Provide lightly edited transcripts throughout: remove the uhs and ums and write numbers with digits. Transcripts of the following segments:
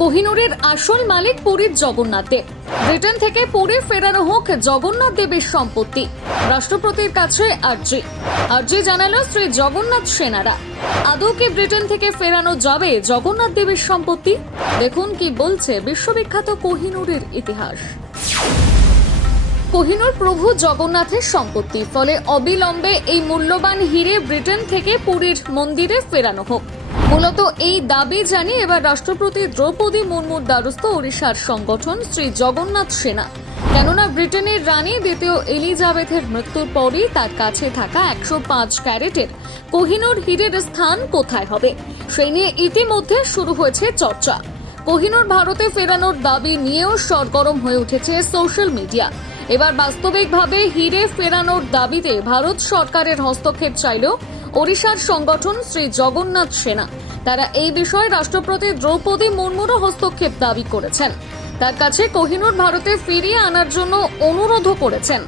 কোহিনুরের আসল মালিক পুরীর জগন্নাথ দেব। ব্রিটেন থেকে পুরী ফেরানো হোক জগন্নাথ দেবের সম্পত্তি। রাষ্ট্রপতির কাছে আর্জি জানালো শ্রী জগন্নাথ সেনারা। আদৌ কি ব্রিটেন থেকে ফেরানো যাবে জগন্নাথ দেবের সম্পত্তি? দেখুন কি বলছে বিশ্ববিখ্যাত কোহিনুরের ইতিহাস। কোহিনুর প্রভু জগন্নাথের সম্পত্তি, ফলে অবিলম্বে এই মূল্যবান হিরে ব্রিটেন থেকে পুরীর মন্দিরে ফেরানো হোক। মূলত এই দাবি জানিয়ে এবার রাষ্ট্রপতি দ্রৌপদী মুর্মুর দ্বারস্থ ওড়িশার সংগঠন শ্রী জগন্নাথ সেনা। কেননা ব্রিটেনের রানী দ্বিতীয় এলিজাবেথের মৃত্যুর পরই তার কাছে থাকা 105 ক্যারেটের কোহিনুর হীরের স্থান কোথায় হবে, সেই নিয়ে ইতিমধ্যে শুরু হয়েছে চর্চা। কোহিনুর ভারতে ফেরানোর দাবি নিয়েও সরগরম হয়ে উঠেছে সোশ্যাল মিডিয়া। এবার বাস্তবিকভাবে হিরে ফেরানোর দাবিতে ভারত সরকারের হস্তক্ষেপ চাইল ওড়িশার সংগঠন শ্রী জগন্নাথ সেনা। তারা এই বিষয়ে রাষ্ট্রপতি দ্রৌপদী মুর্মুরও হস্তক্ষেপ দাবি করেছেন। তার কাছে কোহিনুর ভারতে ফিরিয়ে আনার জন্য অনুরোধও করেছেন।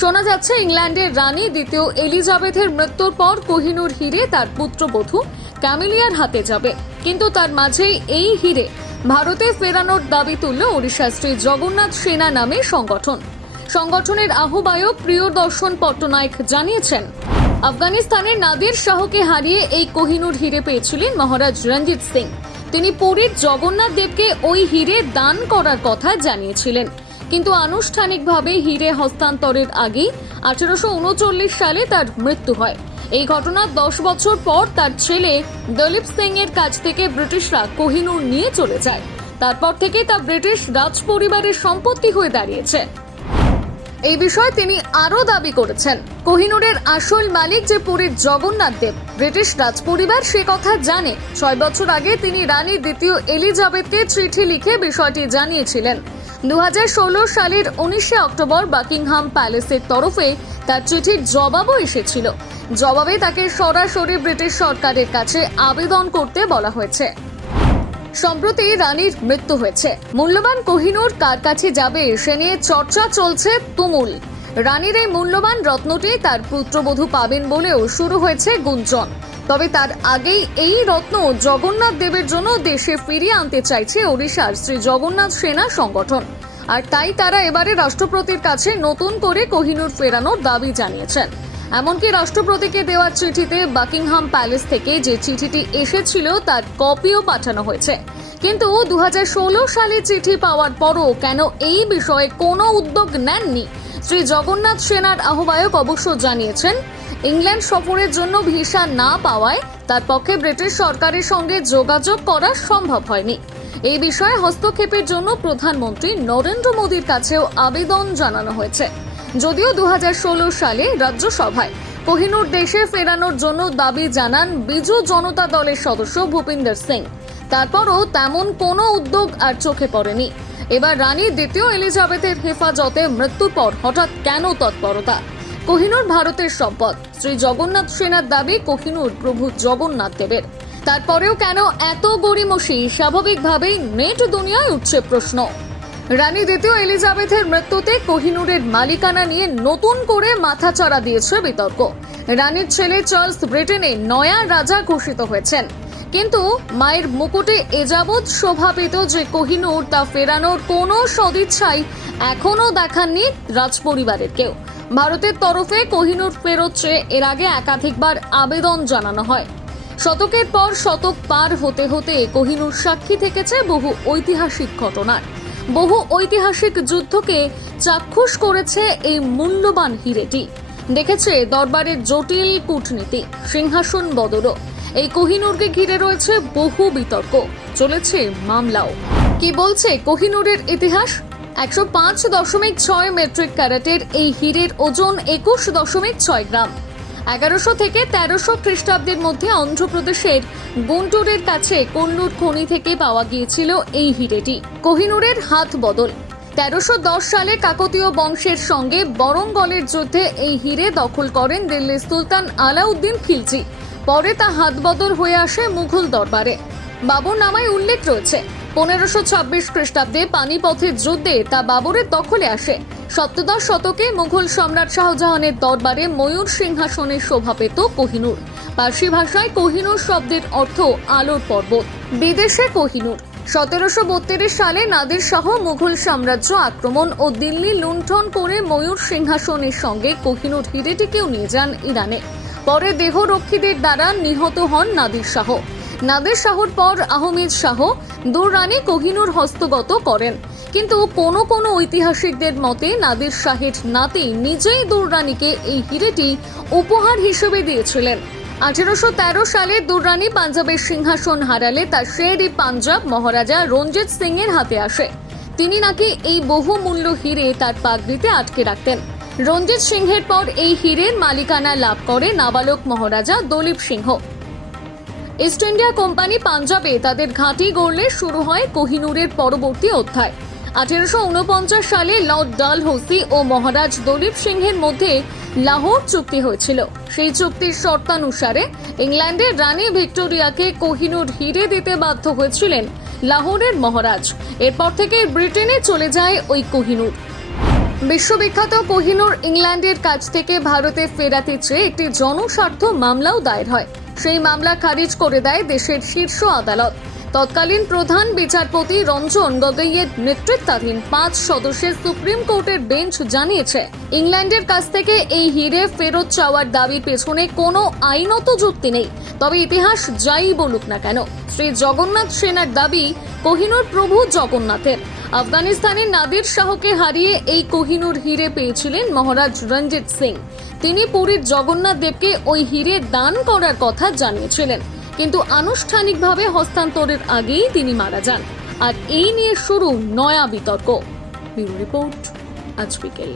শোনা যাচ্ছে ইংল্যান্ডের রানী দ্বিতীয় এলিজাবেথের মৃত্যুর পর কোহিনুর হিরে তার পুত্রবধূ ক্যামিলিয়ার হাতে যাবে, কিন্তু তার মাঝেই এই হিরে ভারতে ফেরানোর দাবি তুলল ওড়িশা শ্রী জগন্নাথ সেনা নামে সংগঠনের আহ্বায়ক প্রিয়দর্শন পট্টনায়ক জানিয়েছেন, আফগানিস্তানের নাদির শাহকে হারিয়ে এই কোহিনুর হিরে পেয়েছিলেন মহারাজ রঞ্জিত সিং। তিনি পুরীর জগন্নাথ দেবকে ওই হিরে দান করার কথা জানিয়েছিলেন, কিন্তু আনুষ্ঠানিকভাবে হিরে হস্তান্তরের আগেই 1839 সালে তার মৃত্যু হয়। এই ঘটনার 10 বছর পর তার ছেলে দলীপ সিং এর কাছ থেকে ব্রিটিশরা কোহিনুর নিয়ে চলে যায়। তারপর থেকে তা ব্রিটিশ রাজ পরিবারের সম্পত্তি হয়ে দাঁড়িয়েছে। এই বিষয়ে তিনি আরও দাবি করেছেন, কোহিনুরের আসল মালিক যে পুরীর জগন্নাথ দেব, ব্রিটিশ রাজ পরিবার সে কথা জানে। 6 বছর আগে তিনি রানী দ্বিতীয় এলিজাবেথকে চিঠি লিখে বিষয়টি জানিয়েছিলেন। 2016 সালের 19 অক্টোবর বাকিংহাম প্যালেসের তরফে তার চিঠির জবাবও এসেছিল। জবাবে তাকে সরাসরি ব্রিটিশ সরকারের কাছে আবেদন করতে বলা হয়েছে। সম্প্রতি রানীর মৃত্যু হয়েছে, মূল্যবান কোহিনুর কার কাছে যাবে সে নিয়ে চর্চা চলছে তুমুল। রানীর এই মূল্যবান রত্নটি তার পুত্রবধূ পাবেন বলেও শুরু হয়েছে গুঞ্জন। তবে তার আগেই এই রত্ন জগন্নাথ দেবের জন্য দেশে ফিরিয়ে আনতে চাইছে ওড়িশার শ্রী জগন্নাথ সেনা সংগঠন। আর তাই তারা এবারে রাষ্ট্রপতির কাছে নতুন করে কোহিনুর ফেরানোর দাবি জানিয়েছেন। এমনকি রাষ্ট্রপতিকে দেওয়া চিঠিতে বাকিংহাম প্যালেস থেকে যে চিঠিটি এসেছিল তার কপিও পাঠানো হয়েছে। কিন্তু 2016 সালে চিঠি পাওয়ার পরও কেন এই বিষয়ে কোনো উদ্যোগ নেননি শ্রী জগন্নাথ সেনার আহ্বায়ক অবশ্য জানিয়েছেন, ইংল্যান্ড সফরের জন্য ভিসা না পাওয়ায় তার পক্ষে ব্রিটিশ সরকারের সঙ্গে যোগাযোগ করা সম্ভব হয়নি। এই বিষয়ে হস্তক্ষেপের জন্য প্রধানমন্ত্রী নরেন্দ্র মোদীর কাছেও আবেদন জানানো হয়েছে। যদিও 2016 সালে রাজ্যসভায় কোহিনুর দেশে ফেরানোর জন্য দাবি জানান বিজু জনতা দলের সদস্য ভূপিন্দর সিং, তারপরও তেমন কোনো উদ্যোগ আর চোখে পড়েনি। এবার রানী দ্বিতীয় এলিজাবেথের হেফাজতে মৃত্যুর পর হঠাৎ কেন তৎপরতা? কোহিনুর ভারতের সম্পদ, শ্রী জগন্নাথ সেনার দাবি কোহিনুর প্রভু জগন্নাথ দেবের। তারপরেও কেন এত গড়িমসি? স্বাভাবিকভাবেই নেট দুনিয়ায় উঠছে প্রশ্ন। রানী দ্বিতীয় এলিজাবেথের মৃত্যুতে কোহিনুরের মালিকানা নিয়ে নতুন করে মাথাচাড়া দিয়েছে বিতর্ক। রানীর ছেলে চার্লস ব্রিটেনে নয়া রাজা ঘোষিত হয়েছেন, কিন্তু মায়ের মুকুটে এযাবৎ শোভা পেত যে কোহিনুর, তা ফেরানোর কোনো সদিচ্ছাই এখনো দেখাননি রাজপরিবারের কেউ। ভারতের তরফে কোহিনুর ফেরত চেয়ে এর আগে একাধিকবার আবেদন জানানো হয়। শতকের পর শতক পার হতে হতে কোহিনুর সাক্ষী থেকেছে বহু ঐতিহাসিক ঘটনার। বহু ঐতিহাসিক যুদ্ধকে চাক্ষুষ করেছে এই মূল্যবান হিরেটি। দেখেছে দরবারের জটিল কূটনীতি, সিংহাসন বদলও। এই কোহিনুরকে ঘিরে রয়েছে বহু বিতর্ক, চলেছে মামলাও। কি বলছে কোহিনুরের ইতিহাস? 105.6 মেট্রিক ক্যারেটের এই হীরের ওজন 21.6 গ্রাম। 1100 থেকে 1300 খ্রিস্টাব্দের মধ্যে অন্ধ্রপ্রদেশের গুন্টুরের কাছে কোন্নুর খনি থেকে পাওয়া গিয়েছিল এই হিরেটি। কোহিনুরের হাত বদল। 1310 সালে কাকতীয় বংশের সঙ্গে বরঙ্গলের যুদ্ধে এই হিরে দখল করেন দিল্লির সুলতান আলাউদ্দিন খিলজি। পরে তা হাত বদল হয়ে আসে মুঘল দরবারে। বাবর নামায় উল্লেখ রয়েছে। 1526 খ্রিস্টাব্দে পানিপথের যুদ্ধে তা বাবরের দখলে আসে। সপ্তদশ শতকে মুঘল সম্রাট শাহজাহানের দরবারে ময়ূর সিংহাসনে শোভা পেত কোহিনুর। পার্সি ভাষায় কোহিনুর শব্দের অর্থ আলোর পর্বত। বিদেশে কোহিনুর 1732 সালে নাদির শাহ মুঘল সাম্রাজ্য আক্রমণ ও দিল্লি লুণ্ঠন করে ময়ূর সিংহাসনের সঙ্গে কোহিনূর হিরেটিকেও নিয়ে যান ইরানে। পরে দেহরক্ষীদের দ্বারা নিহত হন নাদির শাহ। নাদির শাহর পর আহমেদ শাহ দুররানি কোহিনূর হস্তগত করেন, কিন্তু কোনো ঐতিহাসিকদের মতে নাদির শাহের নাতি নিজেই দুররানিকে এই হিরেটি উপহার হিসেবে দিয়েছিলেন। 1813 সালে দুররানি পাঞ্জাবের সিংহাসন হারালে তার শের-ই পাঞ্জাব মহারাজা রঞ্জিত সিং এর হাতে আসে। তিনি নাকি এই বহুমূল্য হিরে তার পাগড়িতে আটকে রাখতেন। রঞ্জিত সিংহের পর এই হিরের মালিকানা লাভ করে নাবালক মহারাজা দলীপ সিংহ। ইস্ট ইন্ডিয়া কোম্পানি পাঞ্জাবে তাদের ঘাঁটি গড়লে শুরু হয় কোহিনূরের পরবর্তী অধ্যায়। 1849 সালে লর্ড ডালহৌসি ও মহারাজ দলীপ সিংহের মধ্যে লাহোর চুক্তি হয়েছিল। সেই চুক্তির শর্তানুসারে ইংল্যান্ডের রানী ভিক্টোরিয়াকে কোহিনূর হিরে দিতে বাধ্য হয়েছিলেন লাহোরের মহারাজ। এরপর থেকে ব্রিটেনে চলে যায় ওই কোহিনূর। বিশ্ববিখ্যাত কোহিনূর ইংল্যান্ডের কাছ থেকে ভারতে ফেরাতে চেয়ে একটি জনস্বার্থ মামলাও দায়ের হয়। সেই মামলা খারিজ করে দেয় দেশের শীর্ষ আদালত। তৎকালীন প্রধান বিচারপতি রঞ্জন গগৈয়ের নেতৃত্বাধীন 5 সদস্যের সুপ্রিম কোর্টের বেঞ্চ জানিয়েছে, ইংল্যান্ডের কাছ থেকে এই হিরে ফেরত চাওয়ার দাবির পেছনে কোনো আইনত যুক্তি নেই। তবে ইতিহাস যাই বলুক না কেন, শ্রী জগন্নাথ সেনার দাবি কোহিনূর প্রভু জগন্নাথের। আফগানিস্তানের নাদির শাহকে হারিয়ে এই কোহিনূর হিরে পেয়েছিলেন মহারাজ রঞ্জিত সিং। তিনি পুরীর জগন্নাথ দেবকে ওই হিরে দান করার কথা জানিয়েছিলেন, কিন্তু আনুষ্ঠানিকভাবে হস্তান্তরের আগেই তিনি মারা যান। আর এই নিয়ে শুরু নয়া বিতর্ক। ব্যুরো রিপোর্ট, আজ বিকেল।